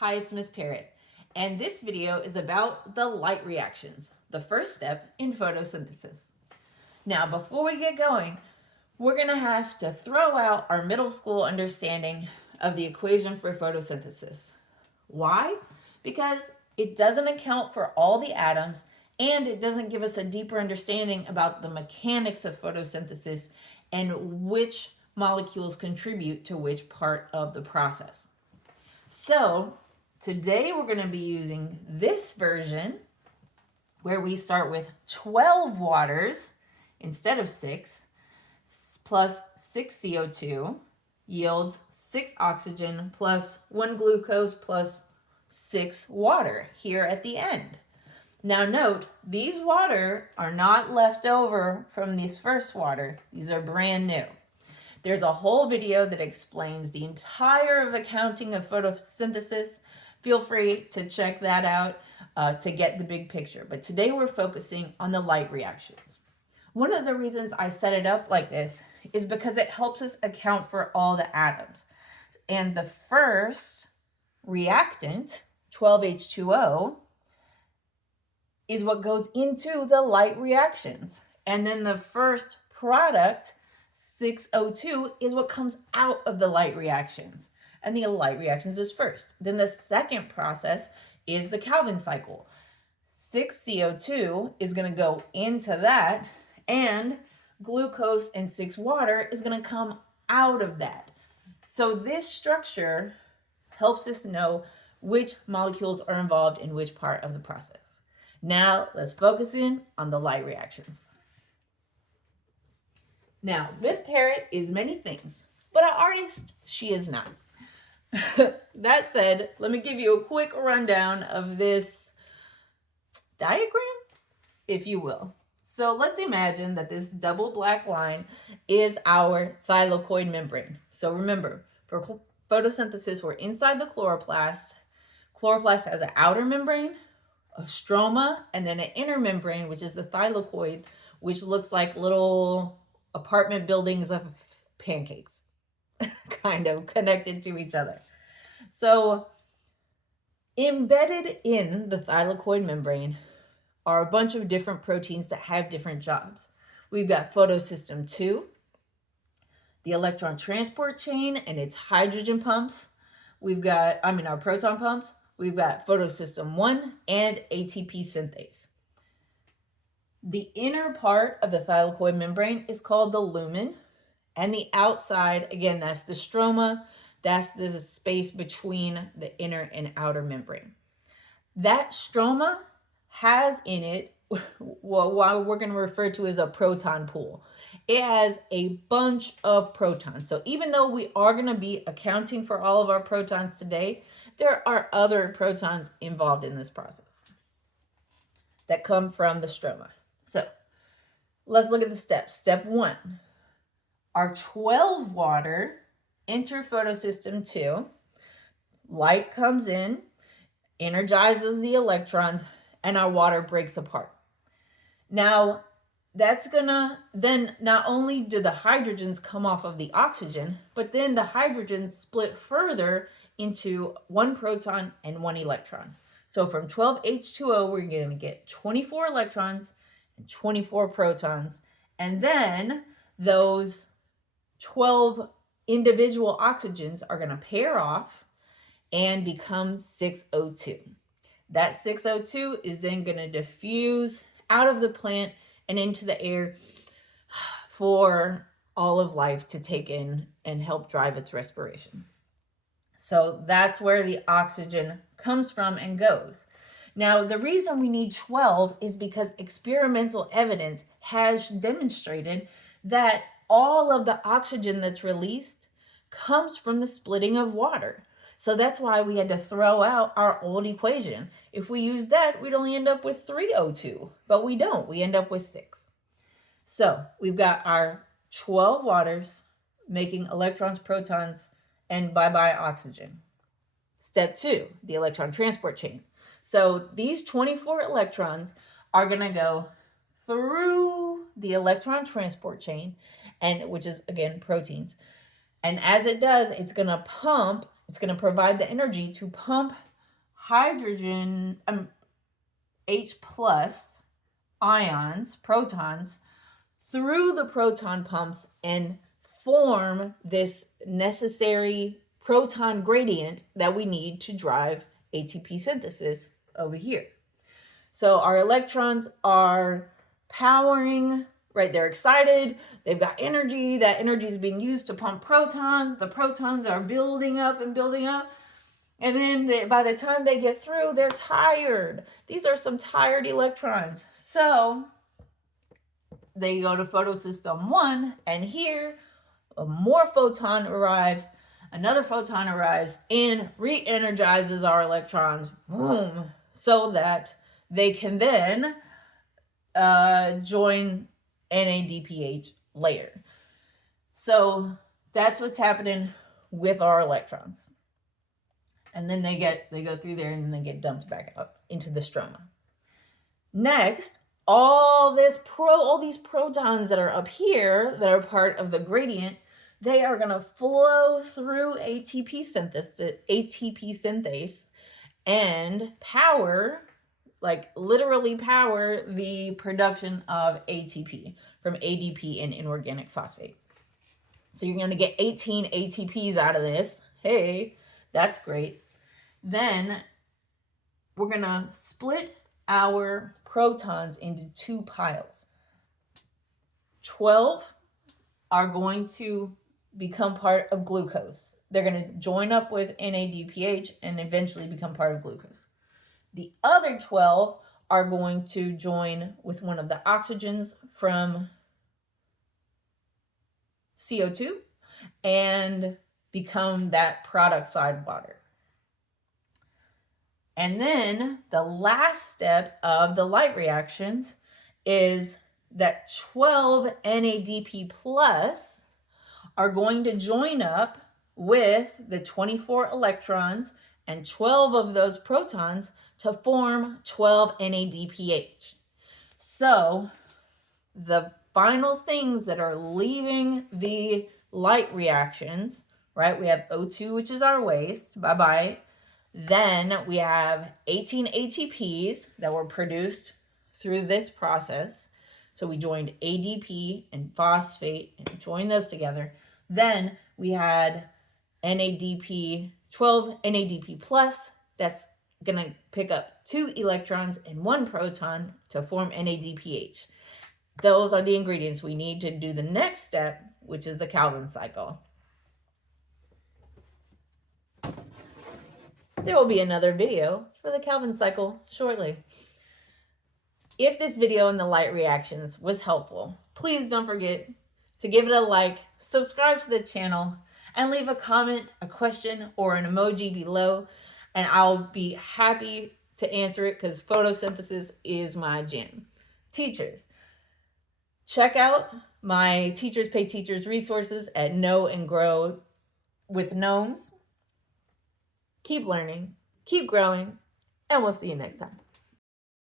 Hi, it's Miss Parrot, and this video is about the light reactions, the first step in photosynthesis. Now, before we get going, we're going to have to throw out our middle school understanding of the equation for photosynthesis. Why? Because it doesn't account for all the atoms, and it doesn't give us a deeper understanding about the mechanics of photosynthesis and which molecules contribute to which part of the process. So, today we're going to be using this version where we start with 12 waters instead of 6, plus 6 CO2 yields 6 oxygen plus 1 glucose plus 6 water here at the end. Now note, these water are not left over from this first water. These are brand new. There's a whole video that explains the entire accounting of photosynthesis. Feel free to check that out to get the big picture. But today we're focusing on the light reactions. One of the reasons I set it up like this is because it helps us account for all the atoms. And the first reactant, 12H2O, is what goes into the light reactions. And then the first product, 6O2, is what comes out of the light reactions. And the light reactions is first. Then the second process is the Calvin cycle. 6CO2 is going to go into that, and glucose and 6 water is going to come out of that. So this structure helps us know which molecules are involved in which part of the process. Now let's focus in on the light reactions. Now, Miss Parrot is many things, but an artist she is not. That said, let me give you a quick rundown of this diagram, if you will. So let's imagine that this double black line is our thylakoid membrane. So remember, for photosynthesis, we're inside the chloroplast. Chloroplast has an outer membrane, a stroma, and then an inner membrane, which is the thylakoid, which looks like little apartment buildings of pancakes, kind of connected to each other. So embedded in the thylakoid membrane are a bunch of different proteins that have different jobs. We've got photosystem 2, the electron transport chain and its hydrogen pumps. We've got, our proton pumps. We've got photosystem 1 and ATP synthase. The inner part of the thylakoid membrane is called the lumen, and the outside, again, that's the stroma. That's the space between the inner and outer membrane. That stroma has in it what we're going to refer to as a proton pool. It has a bunch of protons. So even though we are going to be accounting for all of our protons today, there are other protons involved in this process that come from the stroma. So let's look at the steps. Step 1, our 12 water enter photosystem 2. Light comes in, energizes the electrons, and our water breaks apart. Now, that's gonna, then not only do the hydrogens come off of the oxygen, but then the hydrogens split further into 1 proton and 1 electron. So from 12H2O, we're going to get 24 electrons and 24 protons. And then those 12 individual oxygens are going to pair off and become 6O2. That 6O2 is then going to diffuse out of the plant and into the air for all of life to take in and help drive its respiration. So that's where the oxygen comes from and goes. Now, the reason we need 12 is because experimental evidence has demonstrated that all of the oxygen that's released comes from the splitting of water. So that's why we had to throw out our old equation. If we use that, we'd only end up with 3O2, but we don't. We end up with 6. So we've got our 12 waters making electrons, protons, and bye-bye oxygen. Step 2, the electron transport chain. So these 24 electrons are going to go through the electron transport chain, and which is, again, proteins. And as it does, it's going to provide the energy to pump hydrogen, H plus ions, protons, through the proton pumps and form this necessary proton gradient that we need to drive ATP synthesis over here. So our electrons are powering, right? They're excited. They've got energy. That energy is being used to pump protons. The protons are building up and building up. And then by the time they get through, they're tired. These are some tired electrons. So they go to photosystem 1, and here more photon arrives, another photon arrives, and re-energizes our electrons, boom, so that they can then join NADPH later. So that's what's happening with our electrons. And then they go through there and then they get dumped back out into the stroma. Next, all these protons that are up here that are part of the gradient, they are going to flow through ATP synthase and power, like literally power, the production of ATP from ADP and inorganic phosphate. So you're going to get 18 ATPs out of this. Hey, that's great. Then we're going to split our protons into 2 piles. 12 are going to become part of glucose. They're going to join up with NADPH and eventually become part of glucose. The other 12 are going to join with one of the oxygens from CO2 and become that product side water. And then the last step of the light reactions is that 12 NADP plus are going to join up with the 24 electrons and 12 of those protons to form 12 NADPH. So the final things that are leaving the light reactions, right? We have O2, which is our waste, bye-bye. Then we have 18 ATPs that were produced through this process. So we joined ADP and phosphate and joined those together. Then we had NADP, 12 NADP plus, that's going to pick up 2 electrons and 1 proton to form NADPH. Those are the ingredients we need to do the next step, which is the Calvin cycle. There will be another video for the Calvin cycle shortly. If this video on the light reactions was helpful, please don't forget to give it a like, subscribe to the channel, and leave a comment, a question, or an emoji below, and I'll be happy to answer it because photosynthesis is my jam. Teachers, check out my Teachers Pay Teachers resources at Know and Grow with Gnomes. Keep learning, keep growing, and we'll see you next time.